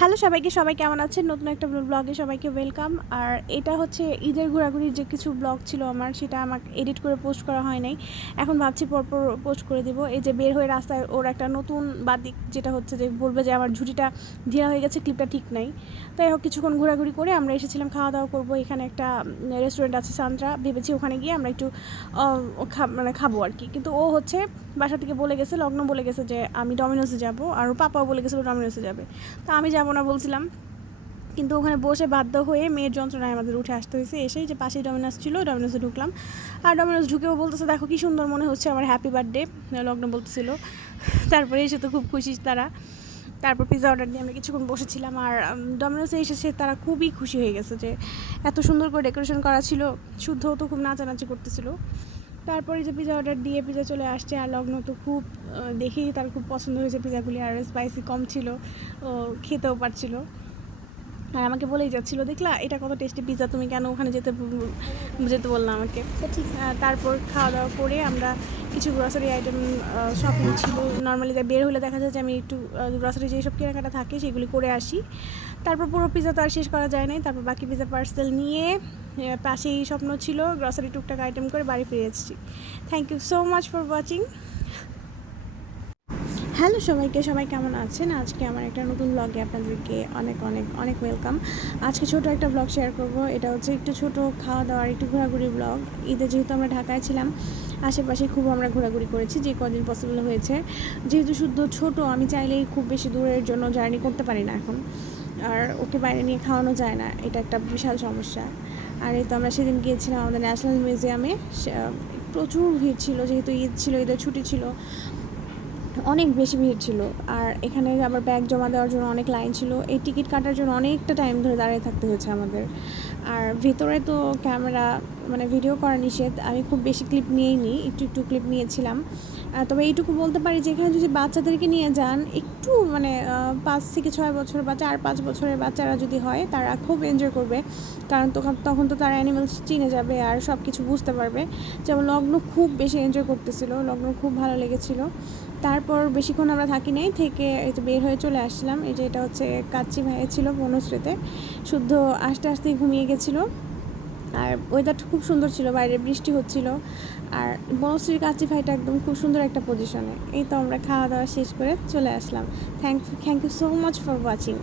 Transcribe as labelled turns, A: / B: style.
A: Hello সবাইকে, সবাই কেমন আছেন? নতুন একটা ব্লগে সবাইকে ওয়েলকাম। আর এটা হচ্ছে ঈদের ঘোরাঘুরির যে কিছু ব্লগ ছিল আমার, সেটা আমাকে এডিট করে পোস্ট করা হয় নাই। এখন ভাবছি পরপর পোস্ট করে দিব। এই যে বের হয়ে রাস্তায় ওর একটা নতুন বাদিক, যেটা হচ্ছে যে বলবে যে আমার ঝুঁটিটা ঢিলা হয়ে গেছে ক্লিপটা ঠিক নাই। তাই হোক, কিছুক্ষণ ঘোরাঘুরি করে আমরা এসেছিলাম খাওয়া দাওয়া করব। এখানে একটা রেস্টুরেন্ট আছে সান্ত্রা। ভেবেছি ওখানে গিয়ে আমরা একটু মানে খাব আর কি। কিন্তু ও হচ্ছে বাসা থেকে বলে গেছে, লগ্ন বলে গেছে যে আমি ডমিনোসে যাব। আর পাপাও বলে গেছিল ডমিনোসে যাবে। তা আমি যাব না বলছিলাম। কিন্তু ওখানে বসে বাধ্য হয়ে মেয়ের যন্ত্রণায় আমাদের উঠে আসতে হয়েছে। এসেই যে পাশেই ডমিনোস ছিল ডমিনোসে ঢুকলাম। আর ডমিনোস ঢুকেও বলতেছে, দেখো কি সুন্দর মনে হচ্ছে আমার হ্যাপি বার্থডে লগ্ন বলতেছিল। তারপরে এসে তো খুব খুশি তারা। তারপর পিৎজা অর্ডার দিয়ে আমরা কিছুক্ষণ বসেছিলাম। আর ডমিনোসে এসেছে তারা খুবই খুশি হয়ে গেছে যে এত সুন্দর করে ডেকোরেশন করা ছিল। শুদ্ধ তো খুব নাচানাচি করতেছিল। তারপরে যে পিজা অর্ডার দিয়ে পিজা চলে আসছে আর লগ্ন তো খুব দেখেই তার খুব পছন্দ হয়েছে পিজাগুলি আর স্পাইসি কম ছিল ও খেতেও পারছিল। আর আমাকে বলেই যাচ্ছিল দেখলা এটা কত টেস্টি পিজা তুমি কেন ওখানে যেতে যেতে বললাম আমাকে? ঠিক তারপর খাওয়া দাওয়া করে আমরা কিছু গ্রসারি আইটেম শপিং ছিল। নর্মালি বের হলে দেখা যায় যে আমি একটু গ্রসারি যেসব কেনাকাটা থাকে সেগুলি করে আসি। তারপর পুরো পিজা তো আর শেষ করা যায় নাই। তারপর বাকি পিজা পার্সেল নিয়ে পাশেই স্বপ্ন ছিল গ্রসারি টুকটাক আইটেম করে বাড়ি ফিরে এসেছি। Thank you so much for watching hello সবাইকে, সবাই কেমন আছেন? আজকে আমার একটা নতুন ব্লগে আপনাদেরকে অনেক অনেক অনেক ওয়েলকাম আজকে ছোট একটা ব্লগ শেয়ার করব। এটা হচ্ছে একটু ছোট খাওয়া দাওয়ার একটু ঘোরাঘুরি ব্লগ ঈদে যেহেতু আমরা ঢাকায় ছিলাম, আশেপাশে খুব আমরা ঘোরাঘুরি করেছি, যে কদিন পসিবল হয়েছে। যেহেতু শুদ্ধ ছোট, আমি চাইলেই খুব বেশি দূরের জন্য জার্নি করতে পারি না এখন। আর ওকে বাইরে নিয়ে খাওয়ানো যায় না, এটা একটা বিশাল সমস্যা। আর এই তো আমরা সেদিন গিয়েছিলাম আমাদের ন্যাশনাল মিউজিয়ামে প্রচুর ভিড় ছিল, যেহেতু ঈদ ছিল, ঈদের ছুটি ছিল। অনেক বেশি ভিড় ছিল। আর এখানে আবার ব্যাগ জমা দেওয়ার জন্য অনেক লাইন ছিল। এই টিকিট কাটার জন্য অনেকটা টাইম ধরে দাঁড়িয়ে থাকতে হয়েছে আমাদের। আর ভেতরে তো ক্যামেরা মানে ভিডিও করা নিষেধ। আমি খুব বেশি ক্লিপ নিয়েই নিই একটু একটু ক্লিপ নিয়েছিলাম। তবে এইটুকু বলতে পারি যে, এখানে যদি বাচ্চাদেরকে নিয়ে যান, একটু মানে পাঁচ থেকে ছয় বছর বা চার পাঁচ বছরের বাচ্চারা যদি হয়, তারা খুব এনজয় করবে। কারণ তখন তো তারা অ্যানিমেলস চিনে যাবে আর সব কিছু বুঝতে পারবে। যেমন লগ্ন খুব বেশি এনজয় করতেছিল। লগ্ন খুব ভালো লেগেছিল। তারপর বেশিক্ষণ আমরা থাকি নাই থেকে এই তো বের হয়ে চলে আসলাম। এই যে এটা হচ্ছে কাচ্চি ভাইয়ে ছিল বনশ্রীতে। শুদ্ধ আস্তে আস্তে ঘুমিয়ে গেছিল। আর ওয়েদারটা খুব সুন্দর ছিল, বাইরে বৃষ্টি হচ্ছিল। আর বনশ্রীর কাচ্চি ভাইটা একদম খুব সুন্দর একটা পজিশনে এই তো আমরা খাওয়া দাওয়া শেষ করে চলে আসলাম। Thank thank you so much for watching